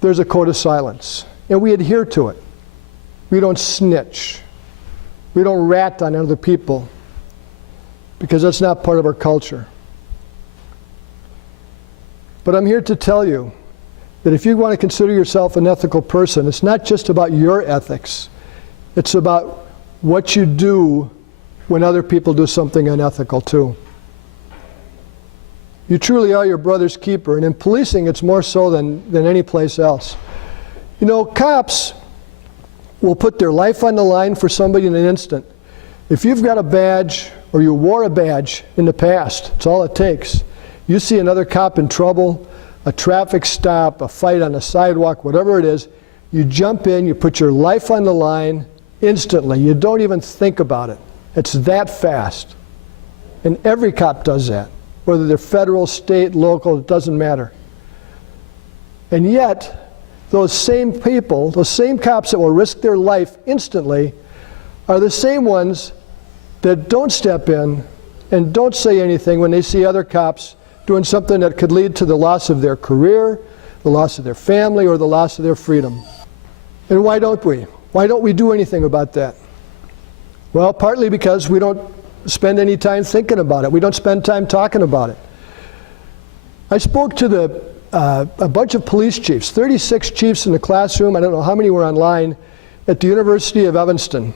there's a code of silence, and we adhere to it. We don't snitch. We don't rat on other people, because that's not part of our culture. But I'm here to tell you that if you want to consider yourself an ethical person, it's not just about your ethics. It's about what you do when other people do something unethical too. You truly are your brother's keeper, and in policing it's more so than any place else. You know, cops will put their life on the line for somebody in an instant. If you've got a badge, or you wore a badge in the past, it's all it takes. You see another cop in trouble, a traffic stop, a fight on a sidewalk, whatever it is, you jump in, you put your life on the line instantly. You don't even think about it. It's that fast. And every cop does that, whether they're federal, state, local, it doesn't matter. And yet, those same people, those same cops that will risk their life instantly, are the same ones that don't step in and don't say anything when they see other cops doing something that could lead to the loss of their career, the loss of their family, or the loss of their freedom. And why don't we? Why don't we do anything about that? Well, partly because we don't spend any time thinking about it. We don't spend time talking about it. I spoke to a bunch of police chiefs, 36 chiefs in the classroom. I don't know how many were online, at the University of Evanston,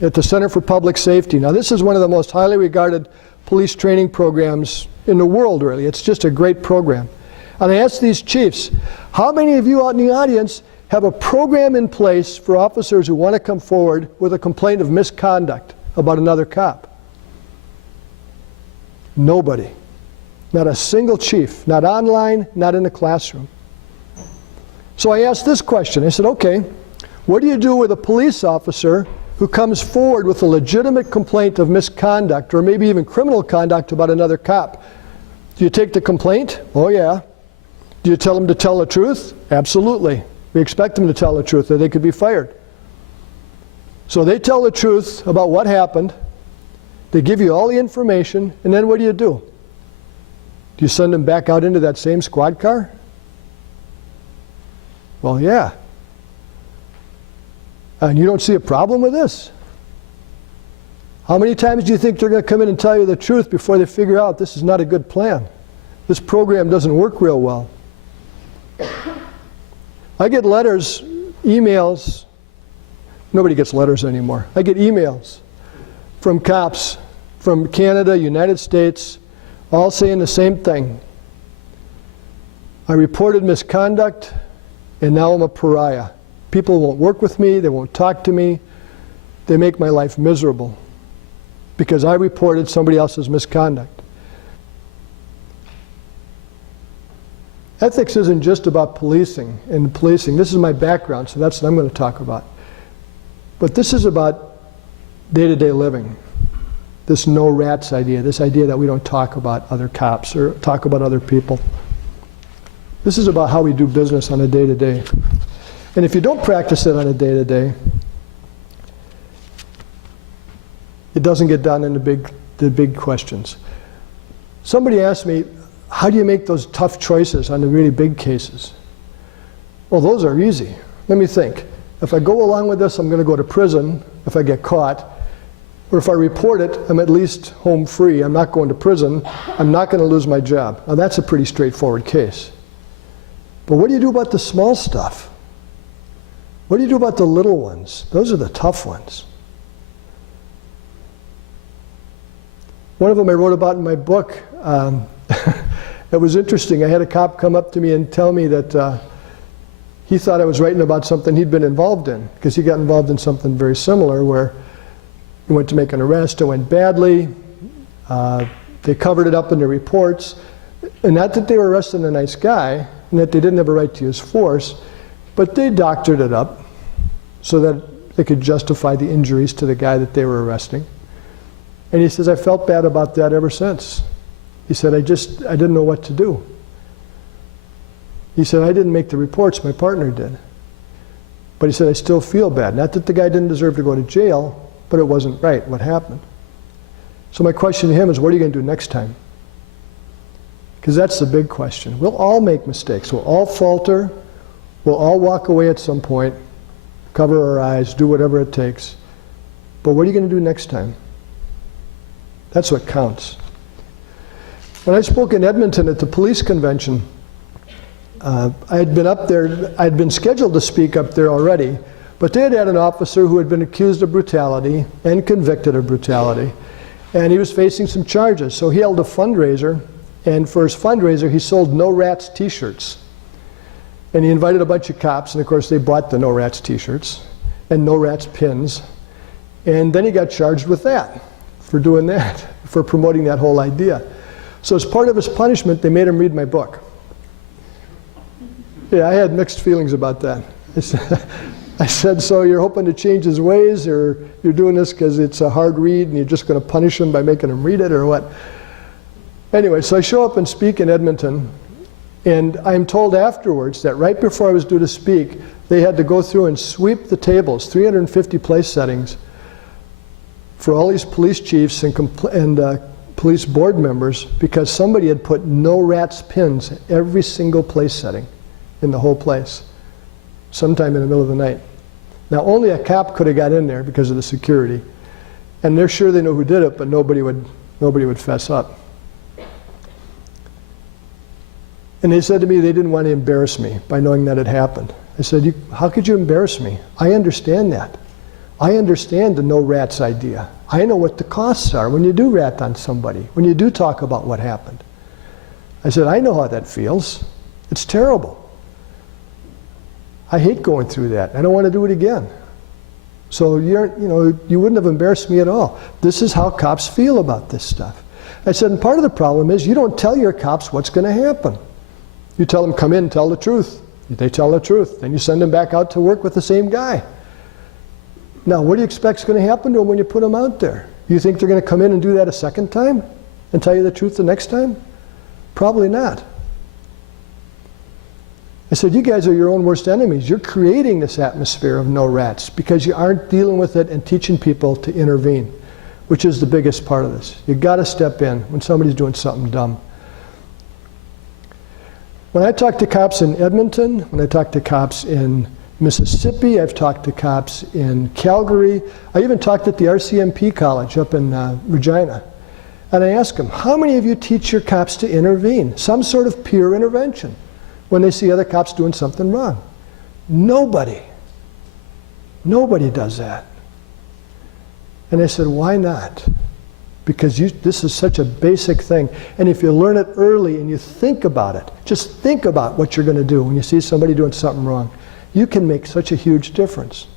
at the Center for Public Safety. Now, this is one of the most highly regarded police training programs in the world, really. It's just a great program. And I asked these chiefs, how many of you out in the audience have a program in place for officers who want to come forward with a complaint of misconduct about another cop? Nobody. Not a single chief. Not online, not in the classroom. So I asked this question. I said, okay, what do you do with a police officer who comes forward with a legitimate complaint of misconduct, or maybe even criminal conduct about another cop? Do you take the complaint? Oh yeah. Do you tell them to tell the truth? Absolutely. We expect them to tell the truth, or they could be fired. So they tell the truth about what happened. They give you all the information, and then what do? Do you send them back out into that same squad car? Well, yeah. And you don't see a problem with this? How many times do you think they're going to come in and tell you the truth before they figure out this is not a good plan? This program doesn't work real well. I get letters, emails. Nobody gets letters anymore. I get emails from cops from Canada, United States, all saying the same thing. I reported misconduct, and now I'm a pariah. People won't work with me, they won't talk to me, they make my life miserable because I reported somebody else's misconduct. Ethics isn't just about policing, and policing, this is my background, so that's what I'm going to talk about. But this is about day-to-day living. This no rats idea, this idea that we don't talk about other cops or talk about other people. This is about how we do business on a day-to-day. And if you don't practice it on a day-to-day, it doesn't get done in the big questions. Somebody asked me, how do you make those tough choices on the really big cases? Well, those are easy. Let me think. If I go along with this, I'm going to go to prison if I get caught. Or if I report it, I'm at least home free. I'm not going to prison. I'm not going to lose my job. Now, that's a pretty straightforward case. But what do you do about the small stuff? What do you do about the little ones? Those are the tough ones. One of them I wrote about in my book. It was interesting. I had a cop come up to me and tell me that he thought I was writing about something he'd been involved in, because he got involved in something very similar where he went to make an arrest, it went badly. They covered it up in the reports. And not that they were arresting a nice guy, and that they didn't have a right to use force, but they doctored it up so that they could justify the injuries to the guy that they were arresting. And he says, I felt bad about that ever since. He said, I didn't know what to do. He said, I didn't make the reports, my partner did. But he said, I still feel bad. Not that the guy didn't deserve to go to jail, but it wasn't right what happened. So my question to him is, what are you going to do next time? Because that's the big question. We'll all make mistakes. We'll all falter. We'll all walk away at some point, cover our eyes, do whatever it takes. But what are you going to do next time? That's what counts. When I spoke in Edmonton at the police convention, I had been up there, I'd been scheduled to speak up there already, but they had had an officer who had been accused of brutality and convicted of brutality, and he was facing some charges. So he held a fundraiser, and for his fundraiser, he sold No Rats t-shirts. And he invited a bunch of cops, and of course they bought the No Rats t-shirts and No Rats pins. And then he got charged with that, for doing that, for promoting that whole idea. So as part of his punishment, they made him read my book. Yeah, I had mixed feelings about that. I said, so you're hoping to change his ways, or you're doing this because it's a hard read and you're just going to punish him by making him read it, or what? Anyway, so I show up and speak in Edmonton, and I'm told afterwards that right before I was due to speak, they had to go through and sweep the tables, 350 place settings, for all these police chiefs and police board members, because somebody had put No Rats pins every single place setting in the whole place, sometime in the middle of the night. Now, only a cop could have got in there because of the security, and they're sure they know who did it, but nobody would fess up. And they said to me they didn't want to embarrass me by knowing that it happened. I said, how could you embarrass me? I understand that. I understand the No Rats idea. I know what the costs are when you do rat on somebody, when you do talk about what happened. I said, I know how that feels. It's terrible. I hate going through that. I don't want to do it again. So you wouldn't have embarrassed me at all. This is how cops feel about this stuff. I said, and part of the problem is you don't tell your cops what's going to happen. You tell them, come in, tell the truth. They tell the truth. Then you send them back out to work with the same guy. Now, what do you expect is going to happen to them when you put them out there? You think they're going to come in and do that a second time and tell you the truth the next time? Probably not. I said, you guys are your own worst enemies. You're creating this atmosphere of no rats because you aren't dealing with it and teaching people to intervene, which is the biggest part of this. You've got to step in when somebody's doing something dumb. When I talk to cops in Edmonton, when I talk to cops in Mississippi, I've talked to cops in Calgary. I even talked at the RCMP college up in Regina. And I ask them, how many of you teach your cops to intervene? Some sort of peer intervention when they see other cops doing something wrong. Nobody. Nobody does that. And I said, why not? Because this is such a basic thing. And if you learn it early and you think about it, just think about what you're going to do when you see somebody doing something wrong, you can make such a huge difference.